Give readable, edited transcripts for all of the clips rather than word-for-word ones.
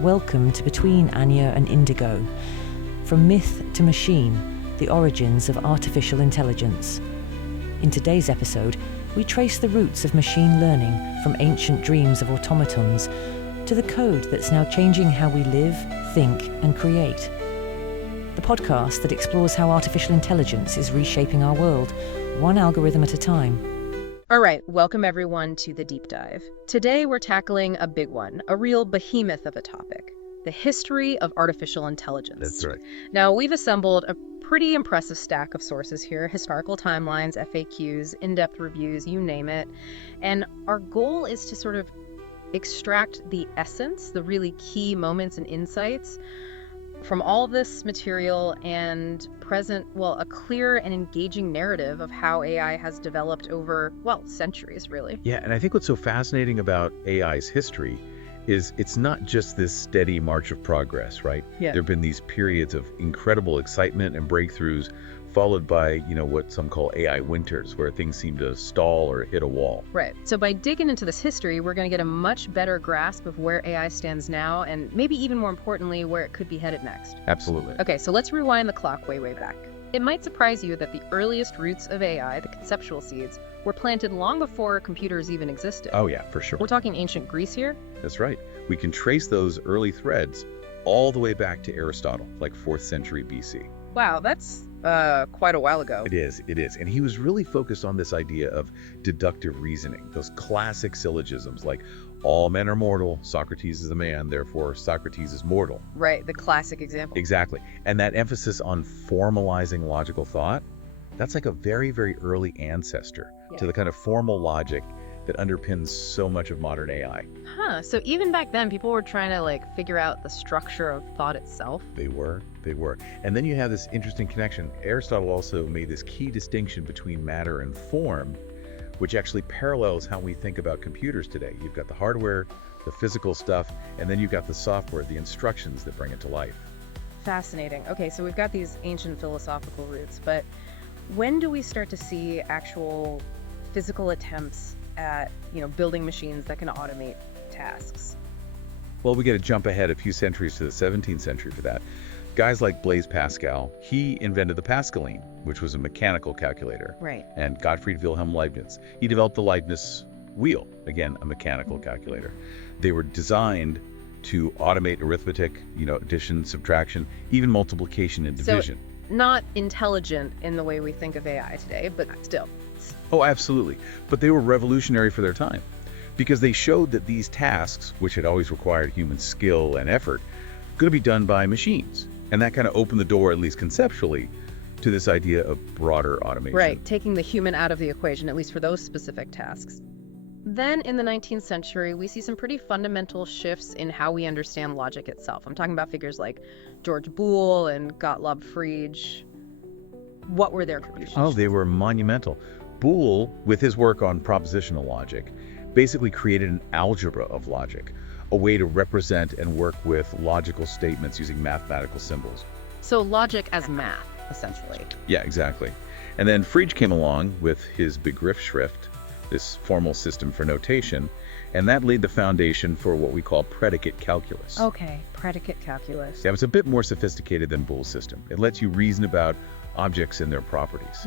Welcome to Between Anya and Indigo. From myth to machine, the origins of artificial intelligence. In today's episode, we trace the roots of machine learning from ancient dreams of automatons to the code that's now changing how we live, think, and create. The podcast that explores how artificial intelligence is reshaping our world, one algorithm at a time. All right, welcome everyone to the deep dive. Today we're tackling a big one, a real behemoth of a topic, the history of artificial intelligence. That's right. Now, we've assembled a pretty impressive stack of sources here, historical timelines, FAQs, in-depth reviews, you name it. And our goal is to sort of extract the essence, the really key moments and insights from all this material and present, a clear and engaging narrative of how AI has developed over, centuries, really. Yeah, and I think what's so fascinating about AI's history is it's not just this steady march of progress, right? Yeah. There have been these periods of incredible excitement and breakthroughs, followed by, what some call AI winters, where things seem to stall or hit a wall. Right. So by digging into this history, we're going to get a much better grasp of where AI stands now, and maybe even more importantly, where it could be headed next. Absolutely. Okay, so let's rewind the clock way back. It might surprise you that the earliest roots of AI, the conceptual seeds, were planted long before computers even existed. Oh yeah, for sure. We're talking ancient Greece here? That's right. We can trace those early threads all the way back to Aristotle, like 4th century BC. Wow, that's quite a while ago. It is. And he was really focused on this idea of deductive reasoning, those classic syllogisms like all men are mortal, Socrates is a man, therefore Socrates is mortal. Right, the classic example. Exactly. And that emphasis on formalizing logical thought, that's like a very, very early ancestor to the kind of formal logic that underpins so much of modern AI. So even back then, people were trying to figure out the structure of thought itself. They were. And then you have this interesting connection. Aristotle also made this key distinction between matter and form, which actually parallels how we think about computers today. You've got the hardware, the physical stuff, and then you've got the software, the instructions that bring it to life. Fascinating. Okay, so we've got these ancient philosophical roots, but when do we start to see actual physical attempts at, building machines that can automate tasks? Well, we got to jump ahead a few centuries to the 17th century for that. Guys like Blaise Pascal, he invented the Pascaline, which was a mechanical calculator. Right. And Gottfried Wilhelm Leibniz, he developed the Leibniz wheel, again, a mechanical calculator. They were designed to automate arithmetic, addition, subtraction, even multiplication and division. So, not intelligent in the way we think of AI today, but still. Oh, absolutely. But they were revolutionary for their time because they showed that these tasks, which had always required human skill and effort, could be done by machines. And that kind of opened the door, at least conceptually, to this idea of broader automation. Right, taking the human out of the equation, at least for those specific tasks. Then in the 19th century, we see some pretty fundamental shifts in how we understand logic itself. I'm talking about figures like George Boole and Gottlob Frege. What were their contributions? Oh, they were monumental. Boole, with his work on propositional logic, basically created an algebra of logic, a way to represent and work with logical statements using mathematical symbols. So logic as math, essentially. Yeah, exactly. And then Frege came along with his Begriffsschrift, this formal system for notation, and that laid the foundation for what we call predicate calculus. Okay, predicate calculus. Yeah, it's a bit more sophisticated than Boole's system. It lets you reason about objects and their properties.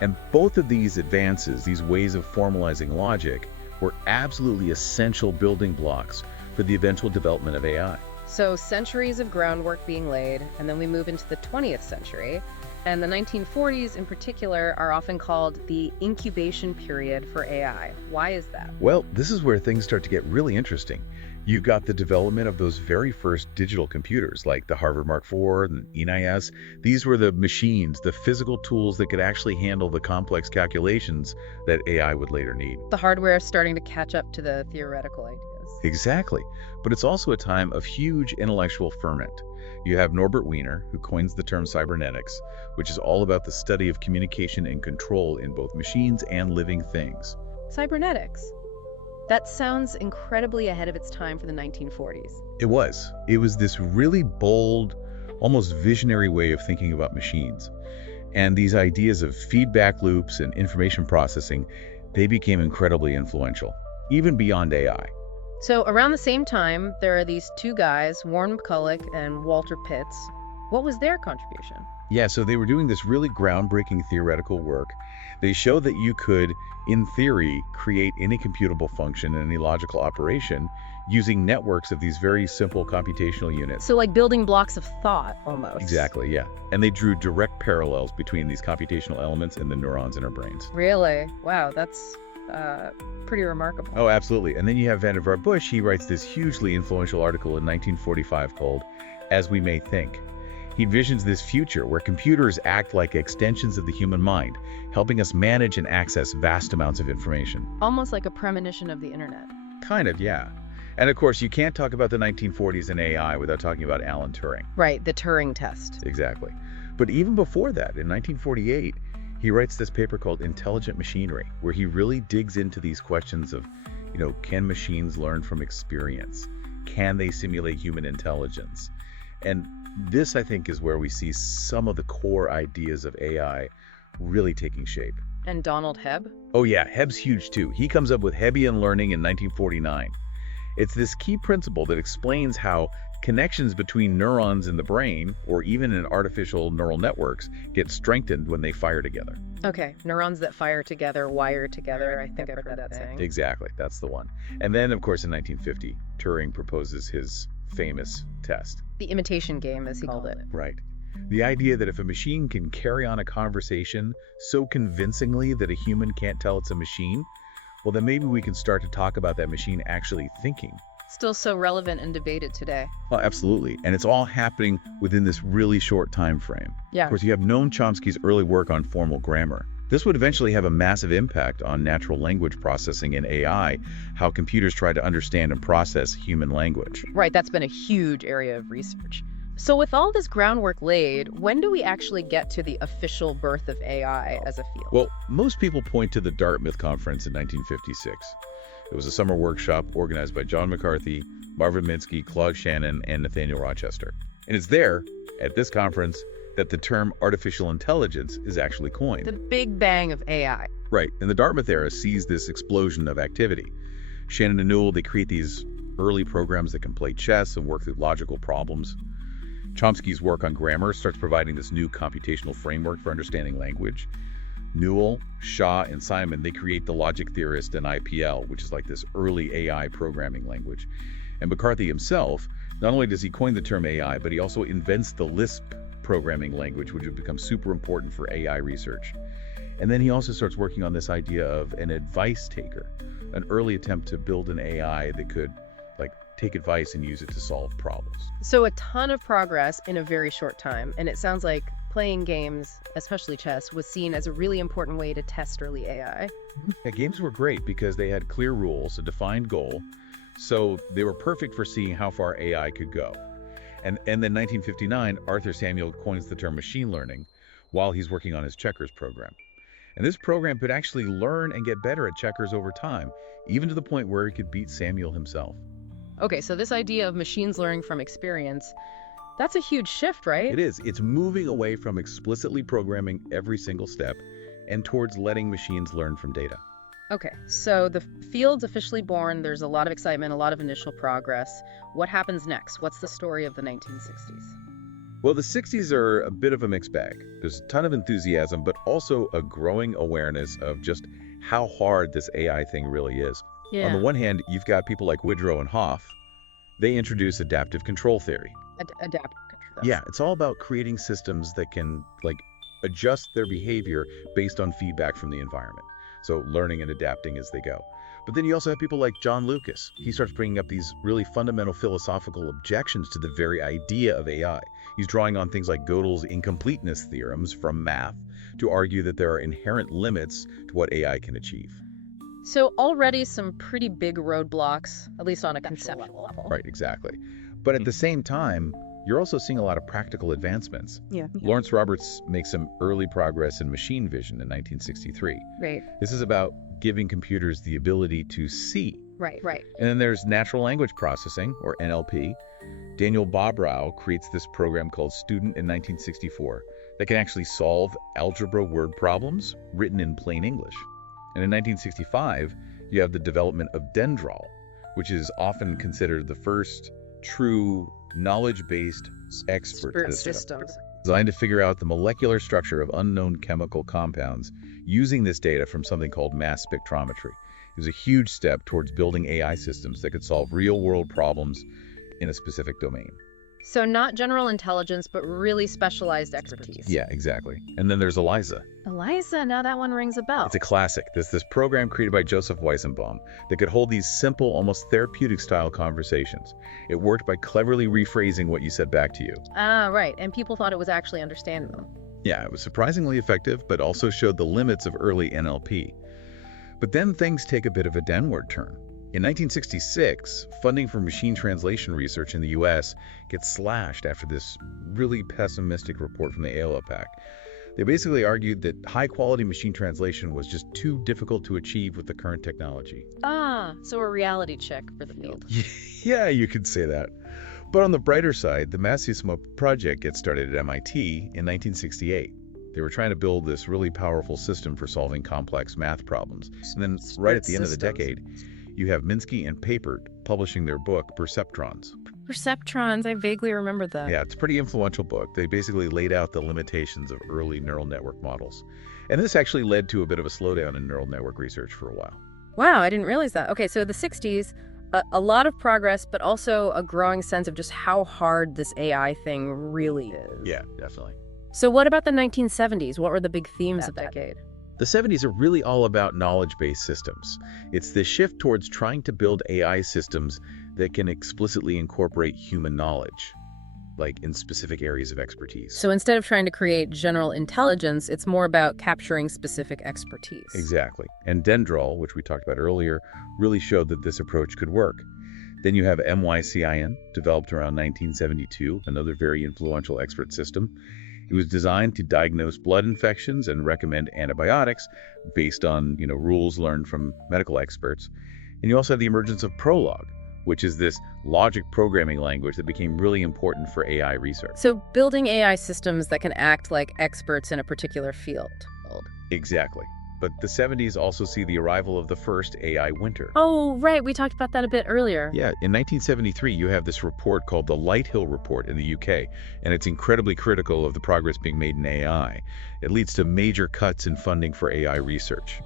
And both of these advances, these ways of formalizing logic, were absolutely essential building blocks for the eventual development of AI. So centuries of groundwork being laid, and then we move into the 20th century. And the 1940s in particular are often called the incubation period for AI. Why is that? Well, this is where things start to get really interesting. You've got the development of those very first digital computers like the Harvard Mark IV and ENIAC. These were the machines, the physical tools that could actually handle the complex calculations that AI would later need. The hardware is starting to catch up to the theoretical ideas. Exactly. But it's also a time of huge intellectual ferment. You have Norbert Wiener, who coins the term cybernetics, which is all about the study of communication and control in both machines and living things. Cybernetics. That sounds incredibly ahead of its time for the 1940s. It was. It was this really bold, almost visionary way of thinking about machines. And these ideas of feedback loops and information processing, they became incredibly influential, even beyond AI. So around the same time, there are these two guys, Warren McCulloch and Walter Pitts. What was their contribution? Yeah, so they were doing this really groundbreaking theoretical work. They showed that you could, in theory, create any computable function and any logical operation using networks of these very simple computational units. So like building blocks of thought, almost. Exactly, yeah. And they drew direct parallels between these computational elements and the neurons in our brains. Really? Wow, that's pretty remarkable. Oh, absolutely. And then you have Vannevar Bush. He writes this hugely influential article in 1945 called As We May Think. He envisions this future where computers act like extensions of the human mind, helping us manage and access vast amounts of information. Almost like a premonition of the internet. Kind of, yeah. And of course, you can't talk about the 1940s and AI without talking about Alan Turing. Right, the Turing test. Exactly. But even before that, in 1948, he writes this paper called Intelligent Machinery, where he really digs into these questions of, can machines learn from experience? Can they simulate human intelligence? And this, I think, is where we see some of the core ideas of AI really taking shape. And Donald Hebb? Oh yeah, Hebb's huge too. He comes up with Hebbian learning in 1949. It's this key principle that explains how connections between neurons in the brain, or even in artificial neural networks, get strengthened when they fire together. Okay, neurons that fire together, wire together. I think I've heard that saying. Exactly, that's the one. And then, of course, in 1950, Turing proposes his famous test. The imitation game, as he called it. Right. The idea that if a machine can carry on a conversation so convincingly that a human can't tell it's a machine, well, then maybe we can start to talk about that machine actually thinking. Still so relevant and debated today. Oh, absolutely. And it's all happening within this really short time frame. Yeah. Of course, you have Noam Chomsky's early work on formal grammar. This would eventually have a massive impact on natural language processing in AI, how computers try to understand and process human language. Right, that's been a huge area of research. So with all this groundwork laid, when do we actually get to the official birth of AI as a field? Well, most people point to the Dartmouth Conference in 1956. It was a summer workshop organized by John McCarthy, Marvin Minsky, Claude Shannon, and Nathaniel Rochester. And it's there, at this conference, that the term artificial intelligence is actually coined. The big bang of AI. Right, and the Dartmouth era sees this explosion of activity. Shannon and Newell, they create these early programs that can play chess and work through logical problems. Chomsky's work on grammar starts providing this new computational framework for understanding language. Newell, Shaw, and Simon, they create the logic theorist and IPL, which is like this early AI programming language. And McCarthy himself, not only does he coin the term AI, but he also invents the Lisp programming language, which would become super important for AI research. And then he also starts working on this idea of an advice taker, an early attempt to build an AI that could take advice and use it to solve problems. So a ton of progress in a very short time, and it sounds like playing games, especially chess, was seen as a really important way to test early AI. Yeah, games were great because they had clear rules, a defined goal, so they were perfect for seeing how far AI could go. And then 1959, Arthur Samuel coins the term machine learning while he's working on his checkers program. And this program could actually learn and get better at checkers over time, even to the point where it could beat Samuel himself. Okay, so this idea of machines learning from experience, that's a huge shift, right? It is. It's moving away from explicitly programming every single step and towards letting machines learn from data. Okay, so the field's officially born. There's a lot of excitement, a lot of initial progress. What happens next? What's the story of the 1960s? Well, the 60s are a bit of a mixed bag. There's a ton of enthusiasm, but also a growing awareness of just how hard this AI thing really is. Yeah. On the one hand, you've got people like Woodrow and Hoff. They introduce adaptive control theory. Adaptive control. Yeah, it's all about creating systems that can adjust their behavior based on feedback from the environment. So learning and adapting as they go. But then you also have people like John Lucas. He starts bringing up these really fundamental philosophical objections to the very idea of AI. He's drawing on things like Gödel's incompleteness theorems from math to argue that there are inherent limits to what AI can achieve. So already some pretty big roadblocks, at least on a conceptual level. Right, exactly. But at the same time, you're also seeing a lot of practical advancements. Yeah. Lawrence Roberts makes some early progress in machine vision in 1963. Right. This is about giving computers the ability to see. Right. And then there's natural language processing, or NLP. Daniel Bobrow creates this program called Student in 1964 that can actually solve algebra word problems written in plain English. And in 1965, you have the development of Dendral, which is often considered the first true knowledge-based expert system, designed to figure out the molecular structure of unknown chemical compounds using this data from something called mass spectrometry. It was a huge step towards building AI systems that could solve real-world problems in a specific domain. So not general intelligence, but really specialized expertise. Yeah, exactly. And then there's ELIZA. ELIZA, now that one rings a bell. It's a classic. This program created by Joseph Weizenbaum that could hold these simple, almost therapeutic-style conversations. It worked by cleverly rephrasing what you said back to you. Ah, right. And people thought it was actually understanding them. Yeah, it was surprisingly effective, but also showed the limits of early NLP. But then things take a bit of a downward turn. In 1966, funding for machine translation research in the US gets slashed after this really pessimistic report from the ALOPAC. They basically argued that high-quality machine translation was just too difficult to achieve with the current technology. Ah, so a reality check for the field. Yeah, you could say that. But on the brighter side, the Massimo project gets started at MIT in 1968. They were trying to build this really powerful system for solving complex math problems. And then right at the end of the decade, you have Minsky and Papert publishing their book, Perceptrons. Perceptrons, I vaguely remember that. Yeah, it's a pretty influential book. They basically laid out the limitations of early neural network models. And this actually led to a bit of a slowdown in neural network research for a while. Wow, I didn't realize that. Okay, so the 60s, a lot of progress, but also a growing sense of just how hard this AI thing really is. Yeah, definitely. So what about the 1970s? What were the big themes of that decade? The 70s are really all about knowledge-based systems. It's the shift towards trying to build AI systems that can explicitly incorporate human knowledge, like in specific areas of expertise. So instead of trying to create general intelligence, it's more about capturing specific expertise. Exactly. And Dendral, which we talked about earlier, really showed that this approach could work. Then you have MYCIN, developed around 1972, another very influential expert system. It was designed to diagnose blood infections and recommend antibiotics based on, rules learned from medical experts. And you also have the emergence of Prolog, which is this logic programming language that became really important for AI research. So building AI systems that can act like experts in a particular field. Exactly. But the 70s also see the arrival of the first AI winter. Oh, right. We talked about that a bit earlier. Yeah, in 1973, you have this report called the Lighthill Report in the UK, and it's incredibly critical of the progress being made in AI. It leads to major cuts in funding for AI research.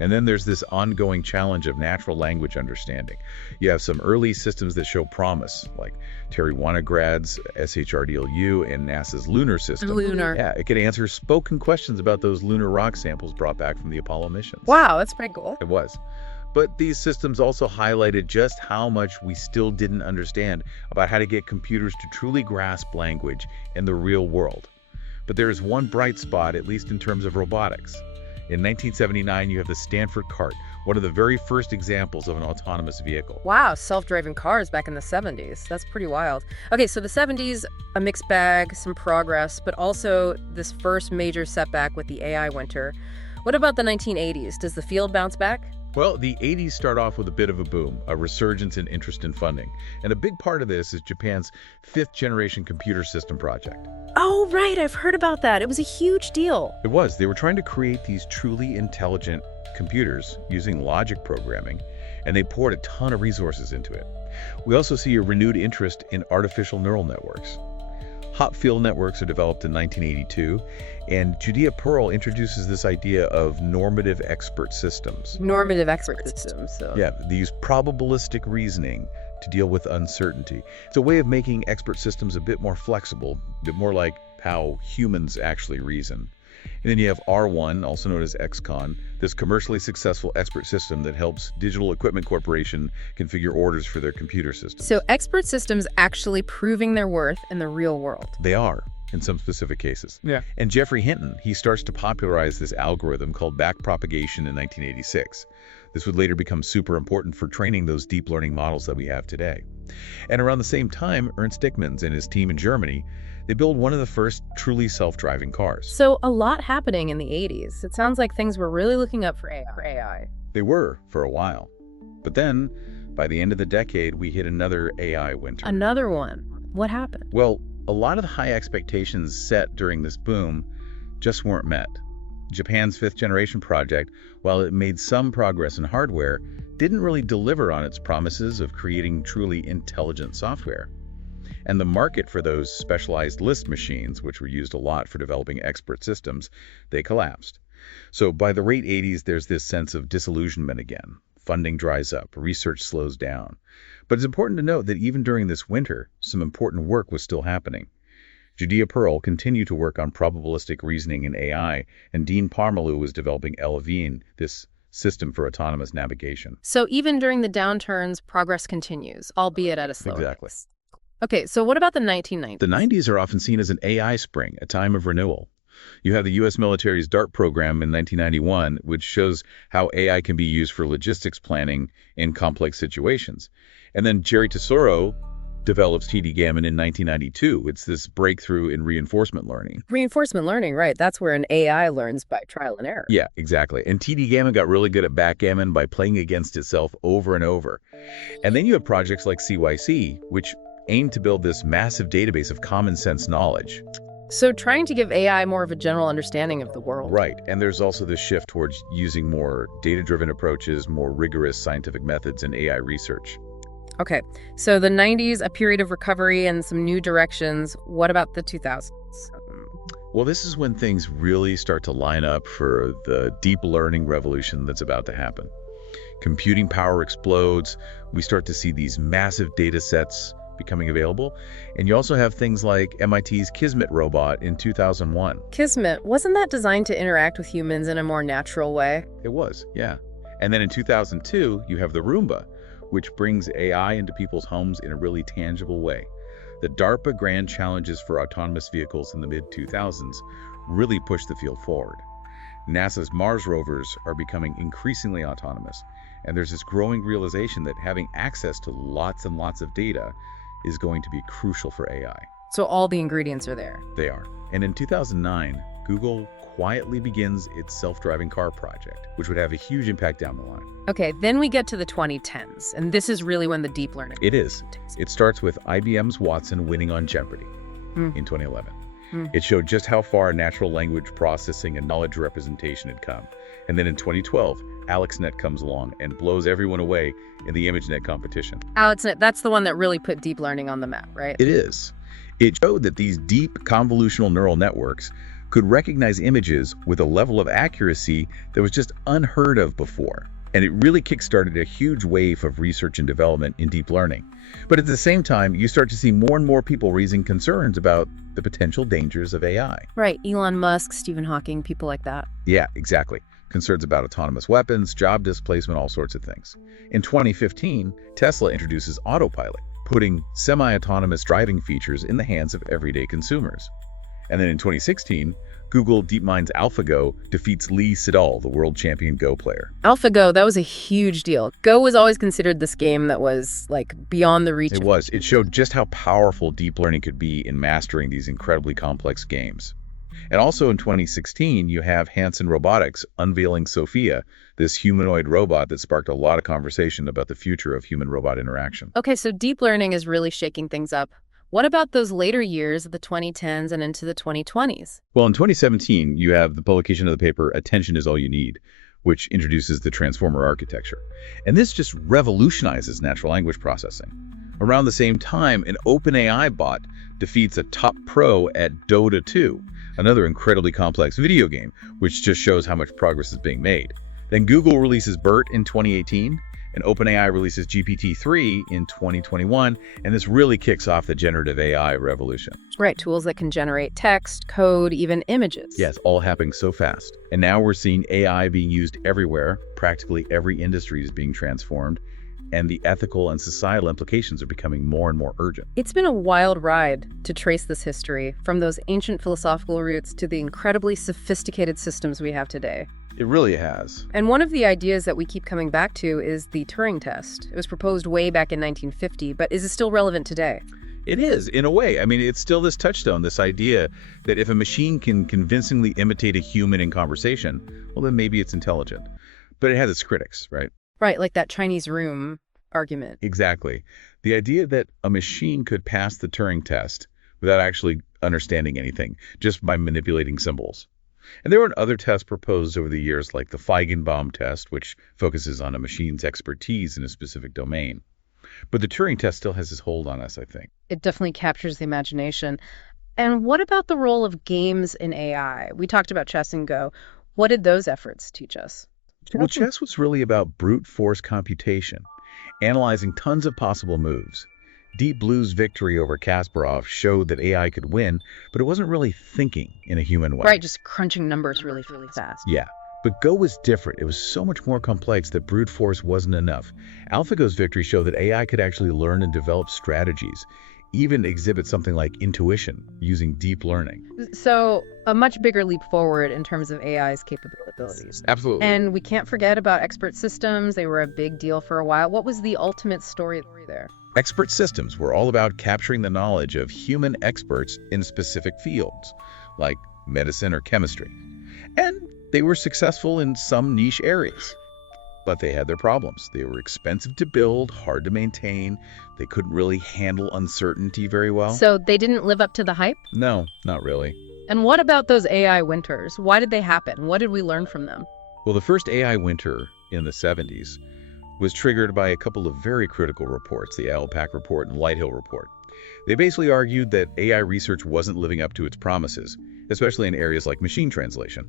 And then there's this ongoing challenge of natural language understanding. You have some early systems that show promise, like Terry Winograd's SHRDLU and NASA's lunar system. Lunar. Yeah, it could answer spoken questions about those lunar rock samples brought back from the Apollo missions. Wow, that's pretty cool. It was. But these systems also highlighted just how much we still didn't understand about how to get computers to truly grasp language in the real world. But there is one bright spot, at least in terms of robotics. In 1979, you have the Stanford Cart, one of the very first examples of an autonomous vehicle. Wow, self-driving cars back in the 70s. That's pretty wild. Okay, so the 70s, a mixed bag, some progress, but also this first major setback with the AI winter. What about the 1980s? Does the field bounce back? Well, the 80s start off with a bit of a boom, a resurgence in interest in funding. And a big part of this is Japan's fifth-generation computer system project. Oh, right. I've heard about that. It was a huge deal. It was. They were trying to create these truly intelligent computers using logic programming, and they poured a ton of resources into it. We also see a renewed interest in artificial neural networks. Hot field networks are developed in 1982, and Judea Pearl introduces this idea of normative expert systems. Normative expert systems. So. Yeah, they use probabilistic reasoning to deal with uncertainty. It's a way of making expert systems a bit more flexible, a bit more like how humans actually reason. And then you have R1, also known as XCon, this commercially successful expert system that helps Digital Equipment Corporation configure orders for their computer systems. So expert systems actually proving their worth in the real world. They are, in some specific cases. Yeah. And Geoffrey Hinton, he starts to popularize this algorithm called backpropagation in 1986. This would later become super important for training those deep learning models that we have today. And around the same time, Ernst Dickmanns and his team in Germany, they build one of the first truly self-driving cars. So a lot happening in the 80s. It sounds like things were really looking up for AI. They were for a while. But then, by the end of the decade, we hit another AI winter. Another one. What happened? Well, a lot of the high expectations set during this boom just weren't met. Japan's fifth-generation project, while it made some progress in hardware, didn't really deliver on its promises of creating truly intelligent software. And the market for those specialized Lisp machines, which were used a lot for developing expert systems, they collapsed. So by the late 80s, there's this sense of disillusionment again. Funding dries up, research slows down. But it's important to note that even during this winter, some important work was still happening. Judea Pearl continued to work on probabilistic reasoning in AI, and Dean Pomerleau was developing Elevine, this system for autonomous navigation. So even during the downturns, progress continues, albeit at a slower Exactly. pace. Okay, so what about the 1990s? The 90s are often seen as an AI spring, a time of renewal. You have the U.S. military's DART program in 1991, which shows how AI can be used for logistics planning in complex situations. And then Jerry Tesoro develops TD Gammon in 1992. It's this breakthrough in reinforcement learning. Reinforcement learning, right. That's where an AI learns by trial and error. Yeah, exactly. And TD Gammon got really good at backgammon by playing against itself over and over. And then you have projects like CYC, which aim to build this massive database of common sense knowledge. So trying to give AI more of a general understanding of the world. Right. And there's also this shift towards using more data-driven approaches, more rigorous scientific methods in AI research. Okay, so the 90s, a period of recovery and some new directions. What about the 2000s? Well, this is when things really start to line up for the deep learning revolution that's about to happen. Computing power explodes. We start to see these massive data sets becoming available. And you also have things like MIT's Kismet robot in 2001. Kismet, wasn't that designed to interact with humans in a more natural way? It was, yeah. And then in 2002, you have the Roomba, which brings AI into people's homes in a really tangible way. The DARPA Grand Challenges for Autonomous Vehicles in the mid-2000s really pushed the field forward. NASA's Mars rovers are becoming increasingly autonomous, and there's this growing realization that having access to lots and lots of data is going to be crucial for AI. So all the ingredients are there. They are. And in 2009, Google quietly begins its self-driving car project, which would have a huge impact down the line. Okay, then we get to the 2010s, and this is really when the deep learning... It is. It starts with IBM's Watson winning on Jeopardy in 2011. It showed just how far natural language processing and knowledge representation had come. And then in 2012, AlexNet comes along and blows everyone away in the ImageNet competition. AlexNet, that's the one that really put deep learning on the map, right? It is. It showed that these deep convolutional neural networks could recognize images with a level of accuracy that was just unheard of before. And it really kickstarted a huge wave of research and development in deep learning. But at the same time, you start to see more and more people raising concerns about the potential dangers of AI. Right, Elon Musk, Stephen Hawking, people like that. Yeah, exactly. Concerns about autonomous weapons, job displacement, all sorts of things. In 2015, Tesla introduces autopilot, putting semi-autonomous driving features in the hands of everyday consumers. And then in 2016, Google DeepMind's AlphaGo defeats Lee Sedol, the world champion Go player. AlphaGo, that was a huge deal. Go was always considered this game that was, like, beyond the reach. It was. It showed just how powerful deep learning could be in mastering these incredibly complex games. And also in 2016, you have Hanson Robotics unveiling Sophia, this humanoid robot that sparked a lot of conversation about the future of human-robot interaction. Okay, so deep learning is really shaking things up. What about those later years of the 2010s and into the 2020s? Well, in 2017, you have the publication of the paper Attention is All You Need, which introduces the transformer architecture. And this just revolutionizes natural language processing. Around the same time, an OpenAI bot defeats a top pro at Dota 2, another incredibly complex video game, which just shows how much progress is being made. Then Google releases BERT in 2018, and OpenAI releases GPT-3 in 2021, and this really kicks off the generative AI revolution. Right, tools that can generate text, code, even images. Yes, all happening so fast. And now we're seeing AI being used everywhere. Practically every industry is being transformed, and the ethical and societal implications are becoming more and more urgent. It's been a wild ride to trace this history, from those ancient philosophical roots to the incredibly sophisticated systems we have today. It really has. And one of the ideas that we keep coming back to is the Turing test. It was proposed way back in 1950, but is it still relevant today? It is, in a way. I mean, it's still this touchstone, this idea that if a machine can convincingly imitate a human in conversation, well, then maybe it's intelligent. But it has its critics, right? Right, like that Chinese room argument. Exactly. The idea that a machine could pass the Turing test without actually understanding anything, just by manipulating symbols. And there were other tests proposed over the years, like the Feigenbaum test, which focuses on a machine's expertise in a specific domain. But the Turing test still has its hold on us, I think. It definitely captures the imagination. And what about the role of games in AI? We talked about chess and Go. What did those efforts teach us? Well, chess was really about brute force computation, analyzing tons of possible moves. Deep Blue's victory over Kasparov showed that AI could win, but it wasn't really thinking in a human way. Right, just crunching numbers really fast. Yeah, but Go was different. It was so much more complex that brute force wasn't enough. AlphaGo's victory showed that AI could actually learn and develop strategies, even exhibit something like intuition using deep learning. So a much bigger leap forward in terms of AI's capabilities. Absolutely. And we can't forget about expert systems. They were a big deal for a while. What was the ultimate story there? Expert systems were all about capturing the knowledge of human experts in specific fields, like medicine or chemistry. And they were successful in some niche areas. But they had their problems. They were expensive to build, hard to maintain. They couldn't really handle uncertainty very well. So they didn't live up to the hype? No, not really. And what about those AI winters? Why did they happen? What did we learn from them? Well, the first AI winter in the 70s was triggered by a couple of very critical reports, the ALPAC report and Lighthill report. They basically argued that AI research wasn't living up to its promises, especially in areas like machine translation.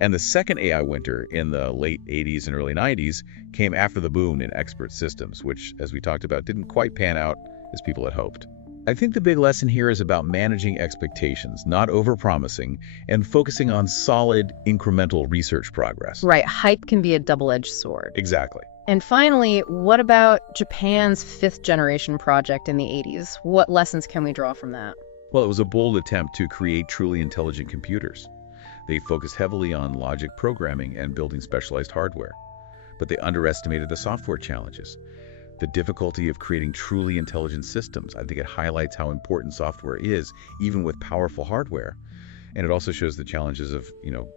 And the second AI winter in the late 80s and early 90s came after the boom in expert systems, which, as we talked about, didn't quite pan out as people had hoped. I think the big lesson here is about managing expectations, not overpromising, and focusing on solid, incremental research progress. Right, hype can be a double-edged sword. Exactly. And finally, what about Japan's fifth generation project in the 80s? What lessons can we draw from that? Well, it was a bold attempt to create truly intelligent computers. They focused heavily on logic programming and building specialized hardware, but they underestimated the software challenges. The difficulty of creating truly intelligent systems. I think it highlights how important software is, even with powerful hardware. And it also shows the challenges of,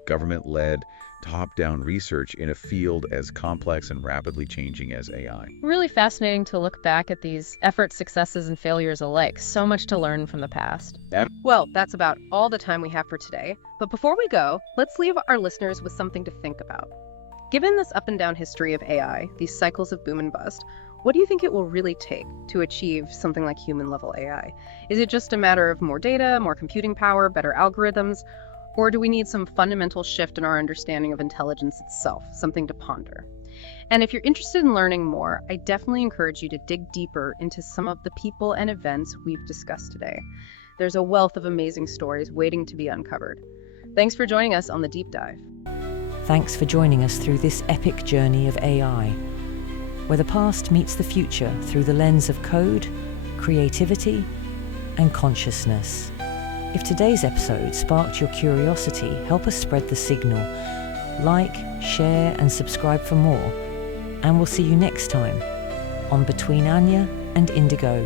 government-led, top-down research in a field as complex and rapidly changing as AI. Really fascinating to look back at these efforts, successes, and failures alike. So much to learn from the past. Well, that's about all the time we have for today. But before we go, let's leave our listeners with something to think about. Given this up and down history of AI, these cycles of boom and bust, what do you think it will really take to achieve something like human-level AI? Is it just a matter of more data, more computing power, better algorithms? Or do we need some fundamental shift in our understanding of intelligence itself, something to ponder? And if you're interested in learning more, I definitely encourage you to dig deeper into some of the people and events we've discussed today. There's a wealth of amazing stories waiting to be uncovered. Thanks for joining us on The Deep Dive. Thanks for joining us through this epic journey of AI, where the past meets the future through the lens of code, creativity, and consciousness. If today's episode sparked your curiosity, help us spread the signal. Like, share, and subscribe for more. And we'll see you next time on Between Anya and Indigo.